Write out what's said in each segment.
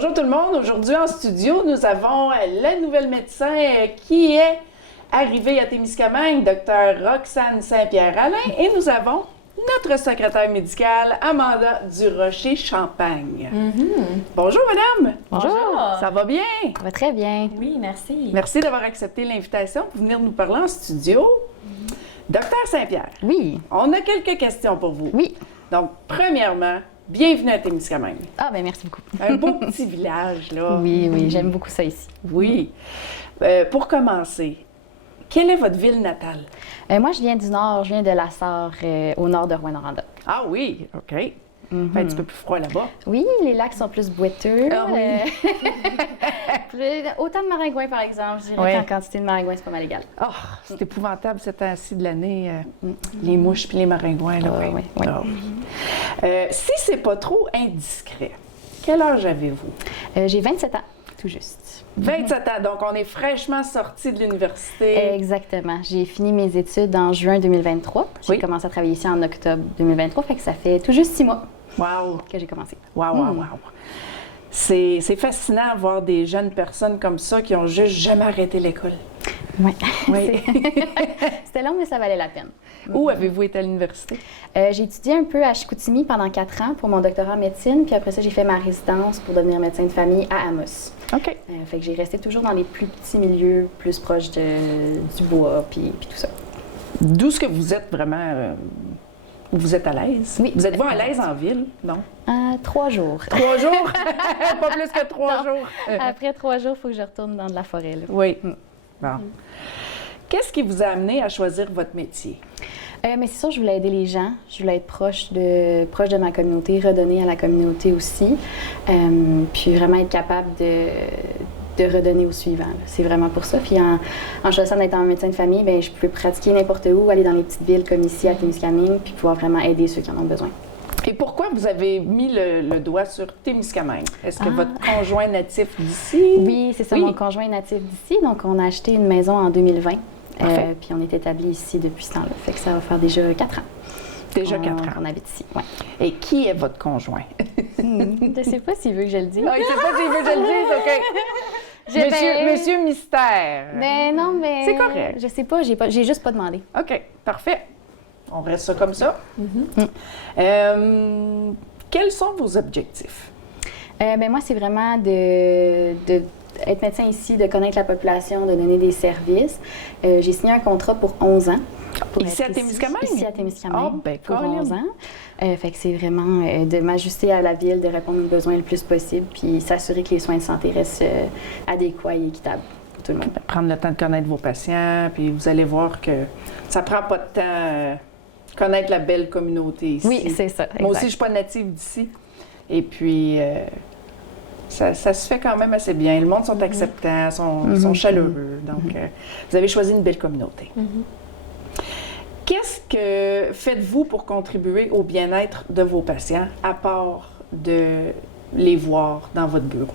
Bonjour tout le monde. Aujourd'hui en studio, nous avons la nouvelle médecin qui est arrivée à Témiscamingue, Dr Roxane Saint-Pierre-Alain, et nous avons notre secrétaire médicale, Amanda Durocher-Champagne. Bonjour madame. Bonjour. Ça va bien? Ça va très bien. Oui, merci. Merci d'avoir accepté l'invitation pour venir nous parler en studio. Docteur Saint-Pierre, Oui. on a quelques questions pour vous. Oui. Donc, premièrement, bienvenue à Témiscamingue. Ah, ben merci beaucoup. Un beau petit village, là. Oui, j'aime beaucoup ça ici. Oui. Pour commencer, quelle est votre ville natale? Moi, je viens du nord, je viens de La Sarre, au nord de Rouyn-Noranda. Ah oui, OK. Fait un petit peu plus froid là-bas. Oui, les lacs sont plus boiteux. Ah oui. Autant de maringouins, par exemple. Je dirais Oui. qu'en quantité de maringouins, c'est pas mal égal. Oh, c'est épouvantable cette temps-ci de l'année, les mouches puis les maringouins. Là, Oui. Ah oui. Si c'est pas trop indiscret, quel âge avez-vous? J'ai 27 ans, tout juste. 27 ans, donc on est fraîchement sorti de l'université. Exactement. J'ai fini mes études en juin 2023. J'ai Oui. commencé à travailler ici en octobre 2023, fait que ça fait tout juste 6 mois Wow! que j'ai commencé. Wow. C'est fascinant de voir des jeunes personnes comme ça qui ont juste jamais arrêté l'école. Oui. Oui. C'était long, mais ça valait la peine. Où avez-vous été à l'université? J'ai étudié un peu à Chicoutimi pendant 4 ans pour mon doctorat en médecine, puis après ça, j'ai fait ma résidence pour devenir médecin de famille à Amos. OK. Fait que j'ai resté toujours dans les plus petits milieux, plus proches du bois, puis tout ça. D'où est-ce que vous êtes vraiment... vous êtes à l'aise? Oui. Vous êtes-vous à l'aise en ville? Non? 3 jours. 3 jours? Pas plus que 3 jours. Après 3 jours, il faut que je retourne dans de la forêt. Là. Oui. Bon. Qu'est-ce qui vous a amené à choisir votre métier? Mais c'est sûr, je voulais aider les gens. Je voulais être proche de ma communauté, redonner à la communauté aussi. Puis vraiment être capable de redonner au suivant. Là. C'est vraiment pour ça. Puis en choisissant d'être un médecin de famille, bien, je peux pratiquer n'importe où, aller dans les petites villes comme ici à Témiscamingue, puis pouvoir vraiment aider ceux qui en ont besoin. Et pourquoi vous avez mis le doigt sur Témiscamingue? Est-ce que votre conjoint est natif d'ici? Oui, c'est ça. Oui. Mon conjoint est natif d'ici. Donc, on a acheté une maison en 2020. Parfait. Puis on est établi ici depuis ce temps-là. Fait que ça va faire déjà 4 ans. Déjà 4 ans. On habite ici, ouais. Et qui est votre conjoint? Je sais pas s'il veut que je le dise. Ah, il sait pas s'il veut que je le dise, OK. Monsieur Mystère. Ben non, mais... C'est correct. Je sais pas, j'ai juste pas demandé. OK, parfait. On reste ça comme ça. Quels sont vos objectifs? Ben moi, c'est vraiment de être médecin ici, de connaître la population, de donner des services. J'ai signé un contrat pour 11 ans. Pour Ici être à Témiscamingue? Ici à Témiscamingue, Ah, ben, pour Colin. 11 ans. Fait que c'est vraiment de m'ajuster à la ville, de répondre aux besoins le plus possible, puis s'assurer que les soins de santé restent adéquats et équitables pour tout le monde. Prendre le temps de connaître vos patients, puis vous allez voir que ça prend pas de temps connaître la belle communauté ici. Oui, c'est ça. Moi aussi, exact. je suis pas native d'ici. Et puis, ça se fait quand même assez bien. Le monde sont acceptants, sont chaleureux. Donc, vous avez choisi une belle communauté. Qu'est-ce que faites-vous pour contribuer au bien-être de vos patients, à part de les voir dans votre bureau?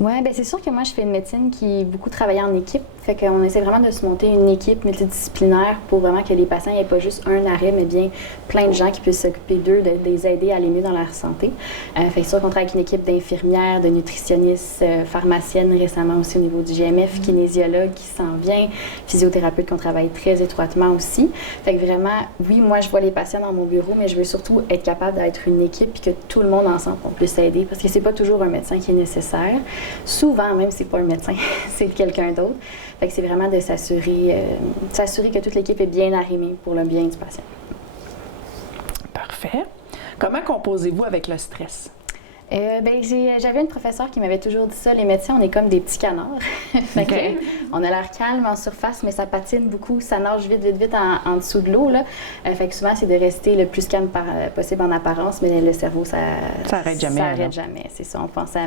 Oui, bien c'est sûr que moi, je fais une médecine qui beaucoup travaille en équipe. Fait qu'on essaie vraiment de se monter une équipe multidisciplinaire pour vraiment que les patients n'aient pas juste un arrêt, mais bien plein de gens qui puissent s'occuper d'eux, de les aider à aller mieux dans leur santé. Fait que c'est sûr qu'on travaille avec une équipe d'infirmières, de nutritionnistes, pharmaciennes récemment aussi au niveau du GMF, kinésiologue qui s'en vient, physiothérapeute qu'on travaille très étroitement aussi. Fait que vraiment, oui, moi, je vois les patients dans mon bureau, mais je veux surtout être capable d'être une équipe et que tout le monde ensemble, on puisse s'aider. Parce que c'est pas toujours un médecin qui est nécessaire. Souvent, même, c'est pas un médecin, c'est quelqu'un d'autre. Fait que c'est vraiment de s'assurer que toute l'équipe est bien arrimée pour le bien du patient. Parfait. Comment composez-vous avec le stress? J'avais une professeure qui m'avait toujours dit ça, les médecins, on est comme des petits canards. Fait que, on a l'air calme en surface, mais ça patine beaucoup, ça nage vite en dessous de l'eau. Fait que souvent, c'est de rester le plus calme possible en apparence, mais le cerveau, ça arrête jamais. Ça arrête jamais, c'est ça. On pense à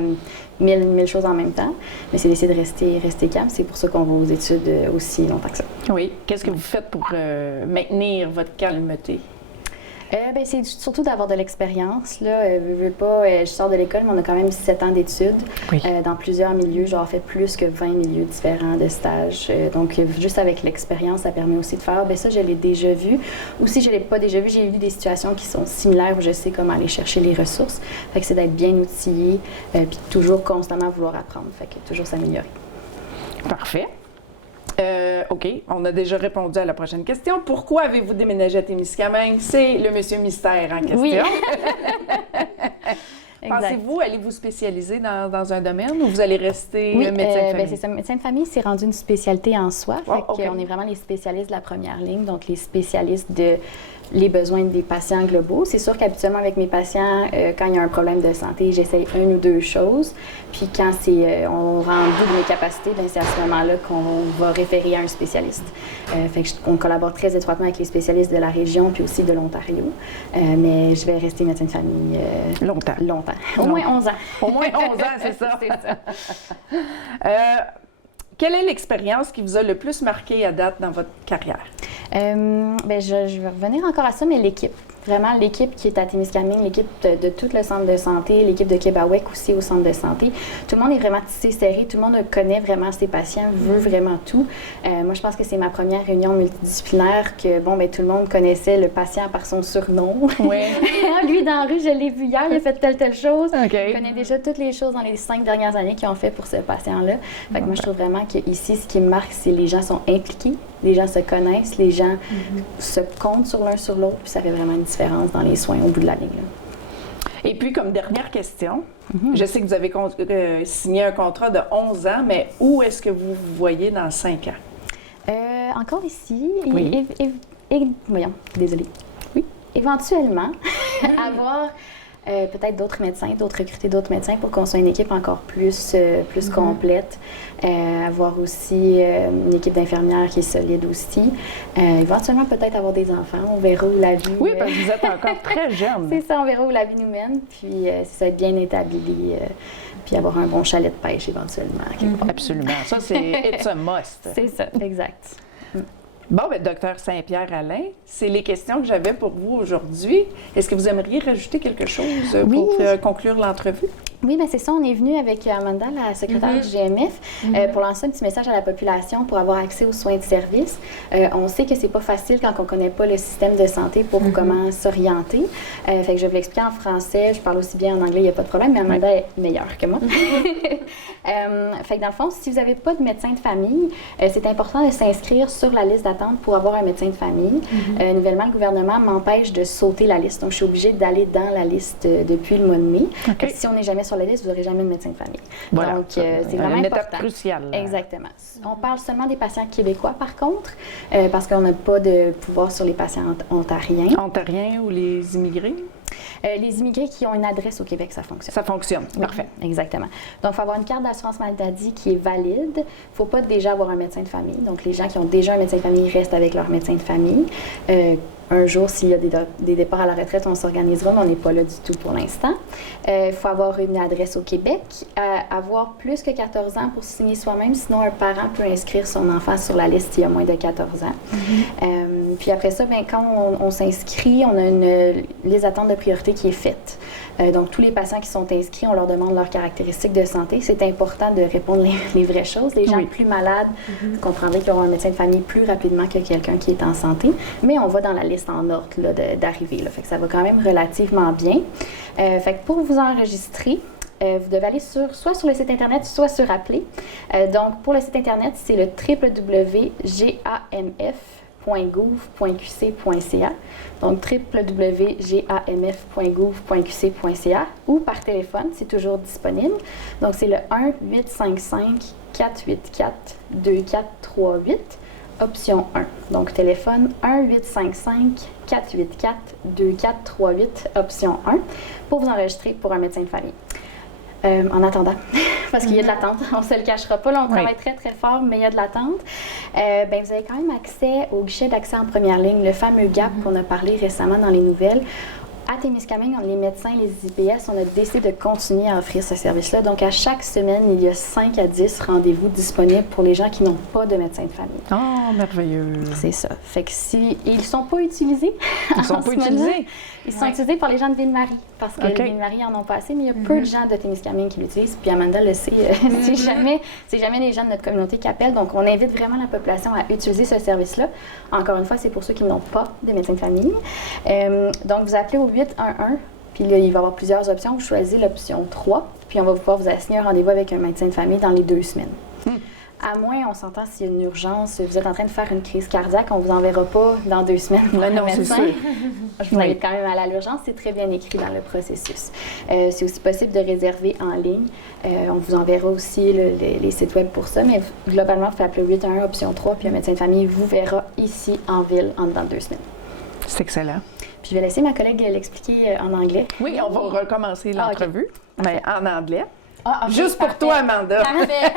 mille choses en même temps, mais c'est d'essayer de rester calme. C'est pour ça qu'on va aux études aussi longtemps que ça. Oui. Qu'est-ce que vous faites pour maintenir votre calmeté? Ben, c'est surtout d'avoir de l'expérience. Veux pas, je sors de l'école, mais on a quand même 7 ans d'études dans plusieurs milieux. J'ai fait plus que 20 milieux différents de stages. Donc, juste avec l'expérience, ça permet aussi de faire, ben ça, je l'ai déjà vu. Ou si je ne l'ai pas déjà vu, j'ai vu des situations qui sont similaires où je sais comment aller chercher les ressources. Fait que c'est d'être bien outillé, puis toujours constamment vouloir apprendre. Fait que toujours s'améliorer. Parfait. OK, on a déjà répondu à la prochaine question. Pourquoi avez-vous déménagé à Témiscamingue? C'est le monsieur mystère en question. Oui. Pensez-vous aller vous spécialiser dans un domaine ou vous allez rester médecin de famille? Ben c'est ça. Médecin de famille, c'est rendu une spécialité en soi. Okay. On est vraiment les spécialistes de la première ligne, donc les spécialistes de les besoins des patients globaux. C'est sûr qu'habituellement, avec mes patients, quand il y a un problème de santé, j'essaye une ou deux choses. Puis quand on rend bout de mes capacités, bien, c'est à ce moment-là qu'on va référer à un spécialiste. On collabore très étroitement avec les spécialistes de la région puis aussi de l'Ontario. Mais je vais rester médecin de famille longtemps. Au moins 11 ans. Au moins 11 ans, c'est ça. C'est ça. Quelle est l'expérience qui vous a le plus marqué à date dans votre carrière? Je vais revenir encore à ça, mais l'équipe. Vraiment, l'équipe qui est à Témiscamingue, l'équipe de tout le centre de santé, l'équipe de Québec aussi au centre de santé. Tout le monde est vraiment tissé serré, tout le monde connaît vraiment ses patients, veut vraiment tout. Moi, je pense que c'est ma première réunion multidisciplinaire que, tout le monde connaissait le patient par son surnom. Oui. Lui, dans la rue, je l'ai vu hier, il a fait telle chose. Okay. Il connaît déjà toutes les choses dans les 5 dernières années qu'ils ont fait pour ce patient-là. Fait que moi, je trouve vraiment qu'ici, ce qui me marque, c'est les gens sont impliqués, les gens se connaissent, les gens se comptent sur l'un sur l'autre, puis ça fait vraiment une différence dans les soins au bout de la ligne. Et puis, comme dernière question, je sais que vous avez signé un contrat de 11 ans, mais où est-ce que vous vous voyez dans 5 ans? Encore ici. Oui. Voyons, désolée. Oui. Éventuellement, avoir peut-être d'autres médecins, recruter d'autres médecins pour qu'on soit une équipe encore plus complète. Avoir aussi une équipe d'infirmières qui est solide aussi. Éventuellement, peut-être avoir des enfants. On verra où la vie... Oui, parce que vous êtes encore très jeune. C'est ça, on verra où la vie nous mène. Puis, ça va être bien établi. Puis avoir un bon chalet de pêche éventuellement. Absolument. Ça, c'est it's a must. C'est ça, exact. Bon, docteur Saint-Pierre-Alain, c'est les questions que j'avais pour vous aujourd'hui. Est-ce que vous aimeriez rajouter quelque chose pour conclure l'entrevue? Oui, bien c'est ça. On est venu avec Amanda, la secrétaire du GMF, pour lancer un petit message à la population pour avoir accès aux soins de service. On sait que c'est pas facile quand on connaît pas le système de santé pour comment s'orienter. Fait que je vais vous l'expliquer en français. Je parle aussi bien en anglais, il n'y a pas de problème, mais Amanda est meilleure que moi. Fait que dans le fond, si vous n'avez pas de médecin de famille, c'est important de s'inscrire sur la liste d'attente pour avoir un médecin de famille. Nouvellement, le gouvernement m'empêche de sauter la liste. Donc, je suis obligée d'aller dans la liste depuis le mois de mai. Okay. Si on n'est jamais sur la liste, vous n'aurez jamais de médecin de famille. Voilà. Donc, c'est vraiment une important. Étape cruciale. Exactement. On parle seulement des patients québécois, par contre, parce qu'on n'a pas de pouvoir sur les patients ontariens. Ontariens ou les immigrés? Les immigrés qui ont une adresse au Québec, ça fonctionne. Ça fonctionne, oui, parfait. Exactement. Donc, il faut avoir une carte d'assurance maladie qui est valide. Il ne faut pas déjà avoir un médecin de famille. Donc, les gens qui ont déjà un médecin de famille restent avec leur médecin de famille. Un jour, s'il y a des départs à la retraite, on s'organisera, mais on n'est pas là du tout pour l'instant. Il faut avoir une adresse au Québec, avoir plus que 14 ans pour signer soi-même, sinon un parent peut inscrire son enfant sur la liste s'il y a moins de 14 ans. Puis après ça, quand on s'inscrit, on a une liste d'attente de priorité qui est faite. Donc, tous les patients qui sont inscrits, on leur demande leurs caractéristiques de santé. C'est important de répondre les vraies choses. Les gens plus malades, vous comprendrez qu'ils auront un médecin de famille plus rapidement que quelqu'un qui est en santé. Mais on va dans la liste en ordre d'arrivée. Fait que ça va quand même relativement bien. Fait que pour vous enregistrer, vous devez aller soit sur le site Internet, soit sur appelé. Donc, pour le site Internet, c'est le www.gamf.gouv.qc.ca, donc www.gamf.gouv.qc.ca, ou par téléphone, c'est toujours disponible. Donc, c'est le 1-855-484-2438, option 1. Donc, téléphone 1-855-484-2438, option 1, pour vous enregistrer pour un médecin de famille. En attendant, parce qu'il y a de l'attente, on ne se le cachera pas, là, on travaille très très fort, mais il y a de l'attente. Vous avez quand même accès au guichet d'accès en première ligne, le fameux GAP qu'on a parlé récemment dans les nouvelles. à Témiscamingue, les médecins, les IPS, on a décidé de continuer à offrir ce service-là. Donc, à chaque semaine, il y a 5 à 10 rendez-vous disponibles pour les gens qui n'ont pas de médecin de famille. Oh, merveilleux. C'est ça. Fait que si ils ne sont pas utilisés, Ils sont pas utilisés? Ils sont utilisés par les gens de Ville-Marie, parce que les Ville-Marie en ont pas assez, mais il y a peu de gens de Témiscamingue qui l'utilisent. Puis Amanda le sait, c'est jamais les gens de notre communauté qui appellent. Donc, on invite vraiment la population à utiliser ce service-là. Encore une fois, c'est pour ceux qui n'ont pas de médecin de famille. Donc, vous appelez au 811, puis là, il va y avoir plusieurs options. Vous choisissez l'option 3, puis on va pouvoir vous assigner un rendez-vous avec un médecin de famille dans les 2 semaines. À moins, on s'entend s'il y a une urgence, vous êtes en train de faire une crise cardiaque, on ne vous enverra pas dans 2 semaines pour non, un médecin. c'est sûr. Je vous invite quand même à aller à l'urgence, c'est très bien écrit dans le processus. C'est aussi possible de réserver en ligne. On vous enverra aussi les sites web pour ça, mais globalement, vous pouvez appeler 811 option 3, puis un médecin de famille vous verra ici en ville en dedans de 2 semaines. C'est excellent. Puis je vais laisser ma collègue l'expliquer en anglais. Oui, on va recommencer l'entrevue, mais en anglais. Ah, okay, Juste pour toi, Amanda. Parfait.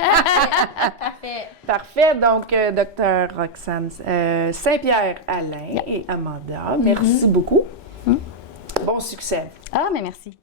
Parfait. Parfait. Donc, Dr. Roxane Saint-Pierre-Alain et Amanda, merci beaucoup. Bon succès. Ah, mais merci.